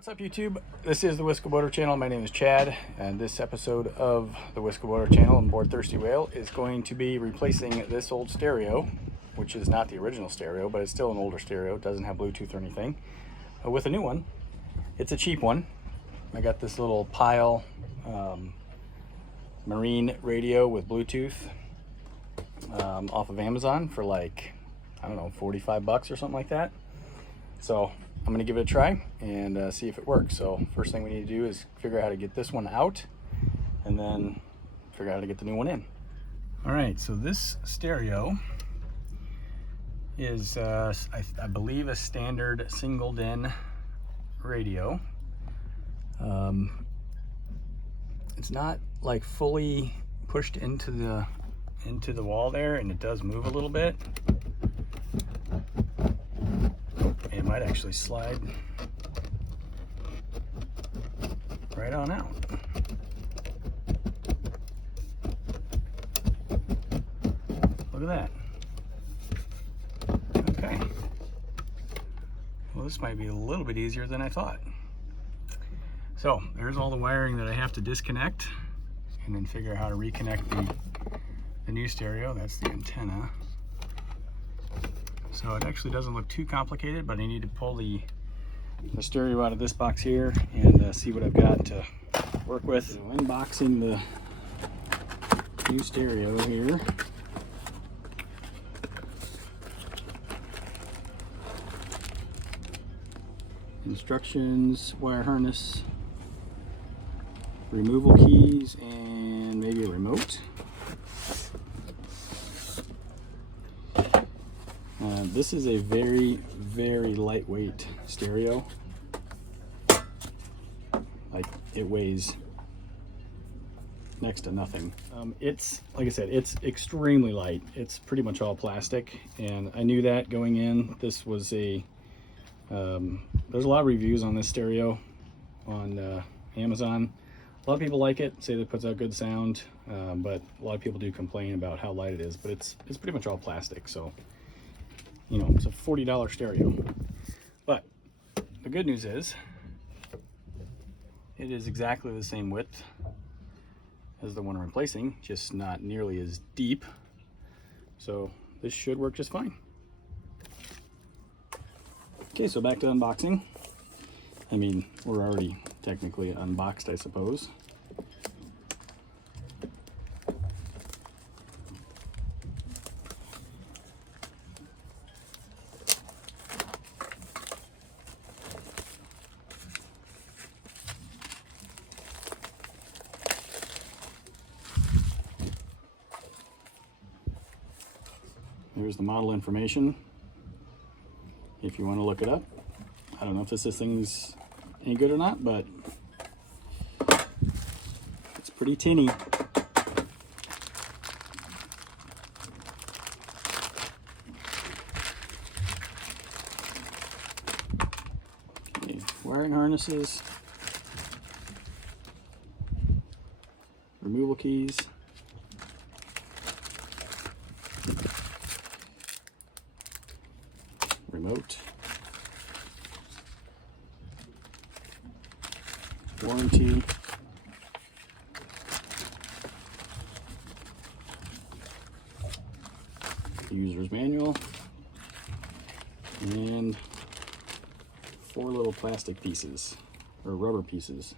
What's up YouTube? This is the Whistleblower channel. My name is Chad, and this episode of the Whistleblower channel on board Thirsty Whale is going to be replacing this old stereo, which is not the original stereo, but it's still an older stereo. It doesn't have Bluetooth or anything, with a new one. It's a cheap one. I got this little Pile marine radio with Bluetooth off of Amazon for like, I don't know, 45 bucks or something like that. So I'm gonna give it a try and see if it works. So first thing we need to do is figure out how to get this one out and then figure out how to get the new one in. All right, so this stereo is I believe a standard single DIN radio. It's not like fully pushed into the wall there, and it does move a little bit. It might actually slide right on out. Look at that. Okay. Well, this might be a little bit easier than I thought. So there's all the wiring that I have to disconnect and then figure out how to reconnect the new stereo. That's the antenna. So it actually doesn't look too complicated, but I need to pull the stereo out of this box here and see what I've got to work with. So unboxing the new stereo here. Instructions, wire harness, removal keys, and maybe a remote. This is a very, very lightweight stereo. Like, it weighs next to nothing. It's, like I said, it's extremely light. It's pretty much all plastic, and I knew that going in. This was a, there's a lot of reviews on this stereo on Amazon. A lot of people like it, say that it puts out good sound, but a lot of people do complain about how light it is, but it's pretty much all plastic, so you know, it's a $40 stereo. But the good news is it is exactly the same width as the one I'm replacing, just not nearly as deep. So this should work just fine. Okay, so back to unboxing. I mean, we're already technically unboxed, I suppose. There's the model information if you want to look it up. I don't know if this thing's any good or not, but it's pretty tinny. Okay, wiring harnesses, removal keys, remote, warranty, user's manual, and 4 little plastic pieces or rubber pieces.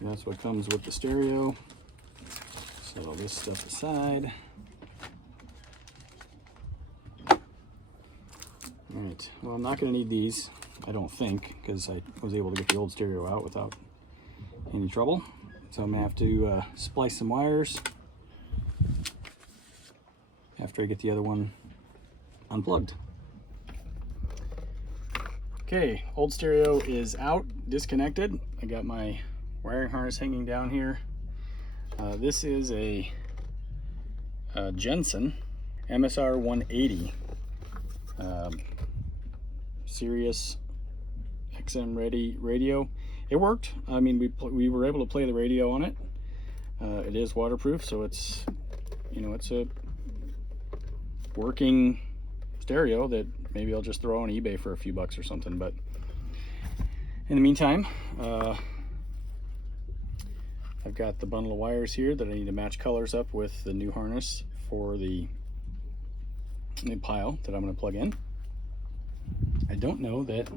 And that's what comes with the stereo. Set all this stuff aside. Alright, well, I'm not going to need these, I don't think, because I was able to get the old stereo out without any trouble. So I'm going to have to splice some wires after I get the other one unplugged. Okay, old stereo is out, disconnected. I got my wiring harness hanging down here. This is a Jensen MSR 180. Sirius XM ready radio. It worked. I mean, we were able to play the radio on it. It is waterproof, so it's, you know, it's a working stereo that maybe I'll just throw on eBay for a few bucks or something. But in the meantime, I've got the bundle of wires here that I need to match colors up with the new harness for the new pile that I'm going to plug in. I don't know that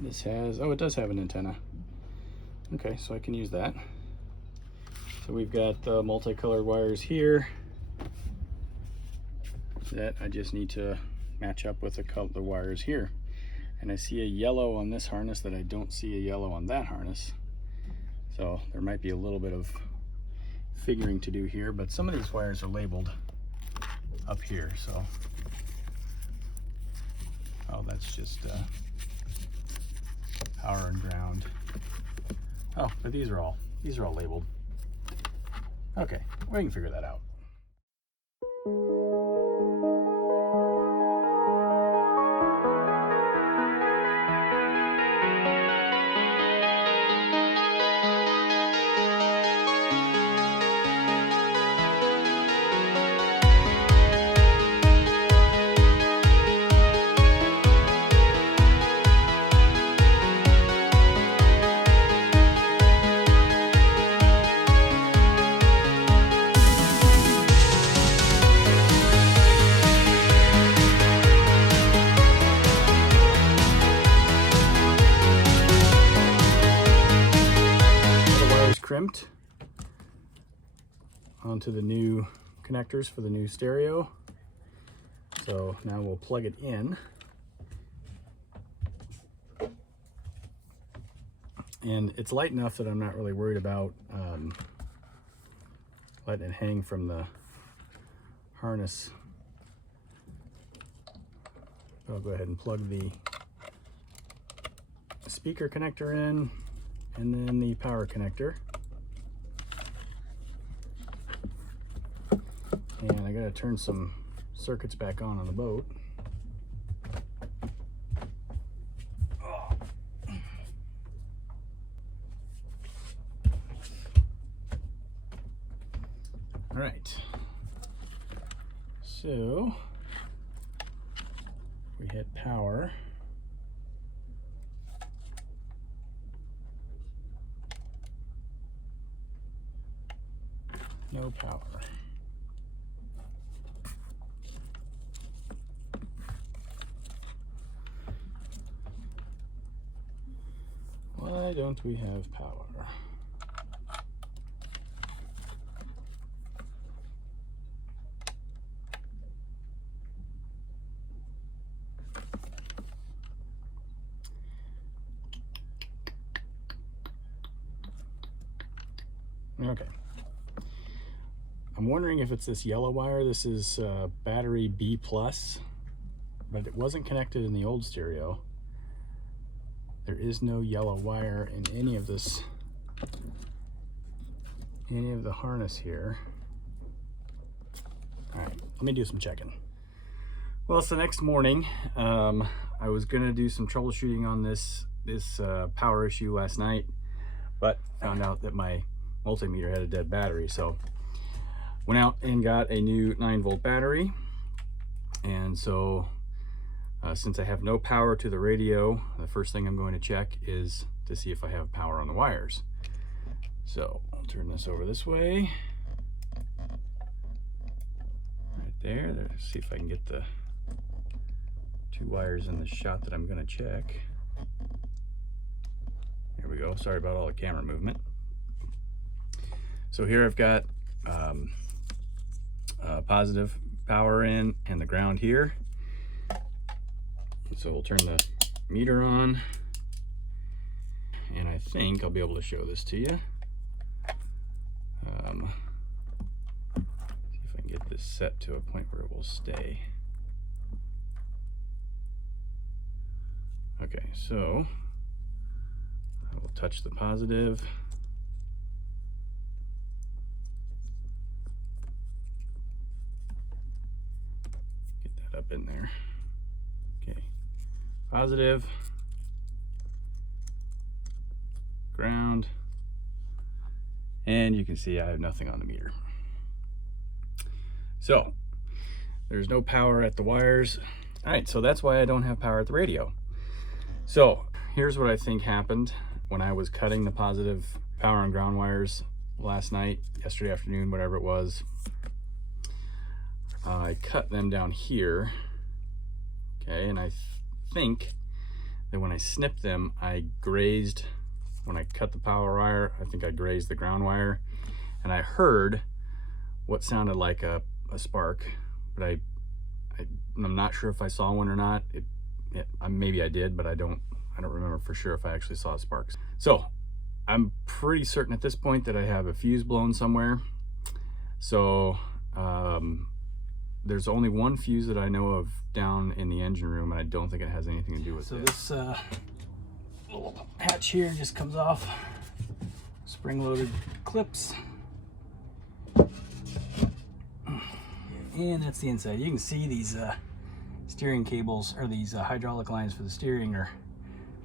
this has, oh, it does have an antenna. Okay, so I can use that. So we've got the multicolored wires here that I just need to match up with the wires here. And I see a yellow on this harness that I don't see a yellow on that harness. So there might be a little bit of figuring to do here, but some of these wires are labeled up here, so. Oh, that's just power and ground. Oh, but these are all labeled. Okay, we can figure that out. Crimped onto the new connectors for the new stereo. So now we'll plug it in. And it's light enough that I'm not really worried about letting it hang from the harness. I'll go ahead and plug the speaker connector in and then the power connector. And I gotta turn some circuits back on the boat. All right, so we hit power. No power. Why don't we have power? Okay. I'm wondering if it's this yellow wire. This is battery B+, but it wasn't connected in the old stereo. There is no yellow wire in any of the harness here. All right, let me do some checking. Well, it's the next morning. I was gonna do some troubleshooting on this power issue last night, but found out that my multimeter had a dead battery. So went out and got a new 9-volt battery. And so since I have no power to the radio, the first thing I'm going to check is to see if I have power on the wires. So I'll turn this over this way. Right there. Let's see if I can get the 2 wires in the shot that I'm going to check. Here we go. Sorry about all the camera movement. So here I've got positive power in and the ground here. So we'll turn the meter on, and I think I'll be able to show this to you. See if I can get this set to a point where it will stay. Okay, so I will touch the positive. Get that up in there. Okay. Positive, ground, and you can see I have nothing on the meter. So there's no power at the wires. All right, so that's why I don't have power at the radio. So here's what I think happened when I was cutting the positive power and ground wires last night, yesterday afternoon, whatever it was. I cut them down here, okay, and I think that when I snipped them, I grazed, when I cut the power wire, I think I grazed the ground wire, and I heard what sounded like a spark, but I'm not sure if I saw one or not. Maybe I did, but I don't remember for sure if I actually saw sparks. So I'm pretty certain at this point that I have a fuse blown somewhere. So there's only one fuse that I know of down in the engine room, and I don't think it has anything to do with it. So this little hatch here just comes off, spring-loaded clips, and that's the inside. You can see these steering cables, or these hydraulic lines for the steering, are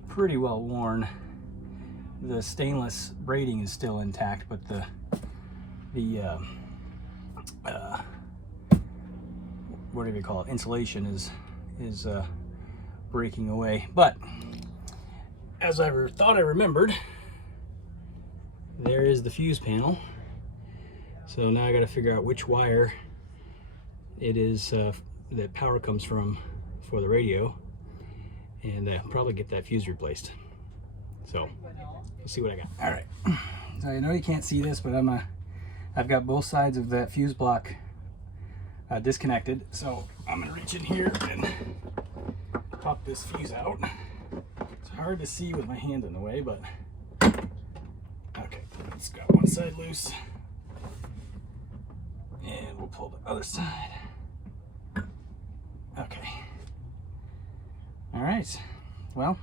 pretty well worn. The stainless braiding is still intact, but the whatever you call it, insulation is breaking away. But as I thought I remembered, there is the fuse panel. So now I got to figure out which wire it is that power comes from for the radio, and probably get that fuse replaced. So we'll see what I got. All right. So I know you can't see this, but I've got both sides of that fuse block disconnected. So I'm gonna reach in here and pop this fuse out. It's hard to see with my hand in the way, but okay. Let's got one side loose, and we'll pull the other side. Okay. All right. Well,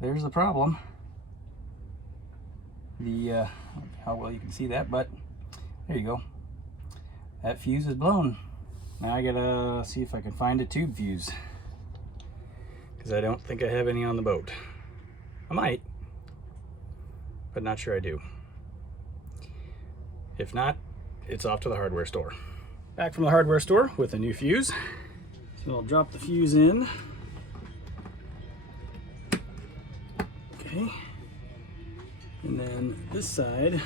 there's the problem. How well you can see that, but there you go. That fuse is blown. Now I gotta see if I can find a tube fuse, because I don't think I have any on the boat. I might, but not sure I do. If not, it's off to the hardware store. Back from the hardware store with a new fuse. So I'll drop the fuse in. Okay. And then this side,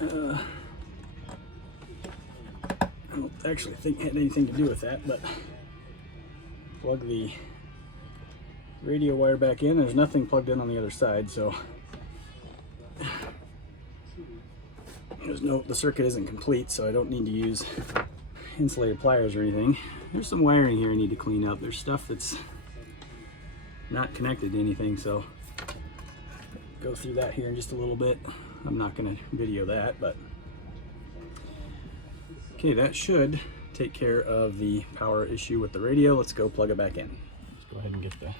I don't actually think it had anything to do with that, but plug the radio wire back in. There's nothing plugged in on the other side, so the circuit isn't complete, so I don't need to use insulated pliers or anything. There's some wiring here I need to clean up. There's stuff that's not connected to anything, so go through that here in just a little bit. I'm not going to video that, but okay, that should take care of the power issue with the radio. Let's go plug it back in. Let's go ahead and get the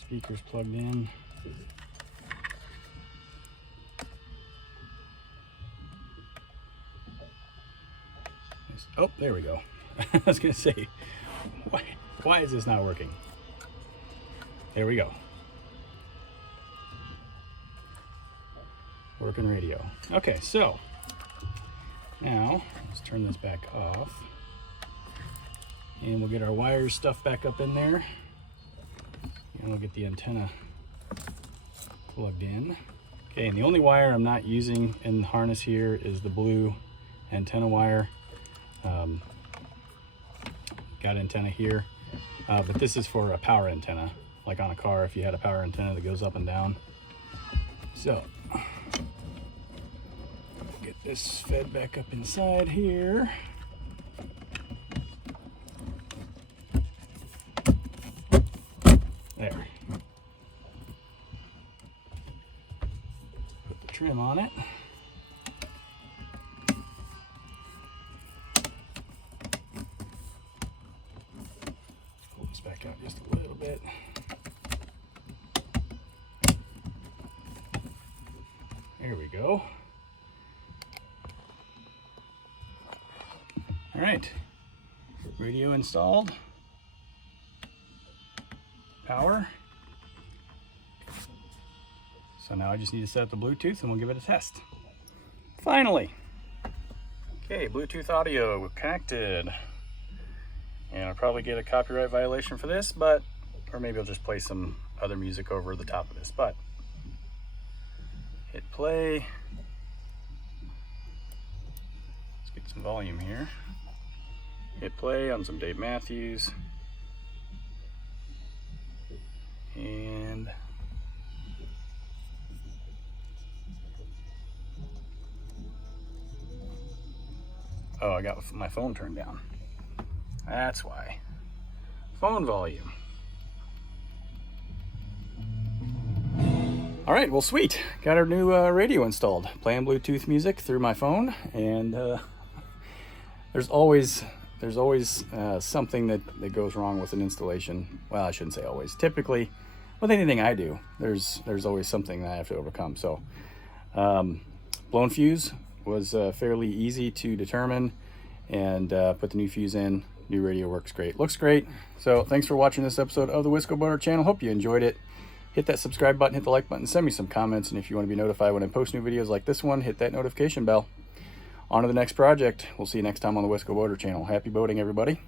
speakers plugged in. Oh, there we go. I was going to say, why is this not working? There we go. Working radio. Okay, so now let's turn this back off, and we'll get our wires stuff back up in there, and we'll get the antenna plugged in. Okay, and the only wire I'm not using in the harness here is the blue antenna wire. Got antenna here, but this is for a power antenna, like on a car if you had a power antenna that goes up and down. So get this fed back up inside here. There. Put the trim on it. Pull this back out just a little bit. There we go. All right, radio installed, power. So now I just need to set up the Bluetooth and we'll give it a test. Finally. Okay, Bluetooth audio connected. And I'll probably get a copyright violation for this, but, or maybe I'll just play some other music over the top of this, but hit play. Let's get some volume here. Hit play on some Dave Matthews. And oh, I got my phone turned down. That's why. Phone volume. All right, well, sweet. Got our new radio installed. Playing Bluetooth music through my phone, and there's always something that goes wrong with an installation. Well, I shouldn't say always. Typically, with anything I do, there's always something that I have to overcome. So, blown fuse was fairly easy to determine, and put the new fuse in. New radio works great, looks great. So thanks for watching this episode of the Wisco Boater channel. Hope you enjoyed it. Hit that subscribe button, hit the like button, send me some comments, and if you want to be notified when I post new videos like this one, hit that notification bell. On to the next project. We'll see you next time on the Wisco Boater channel. Happy boating, everybody.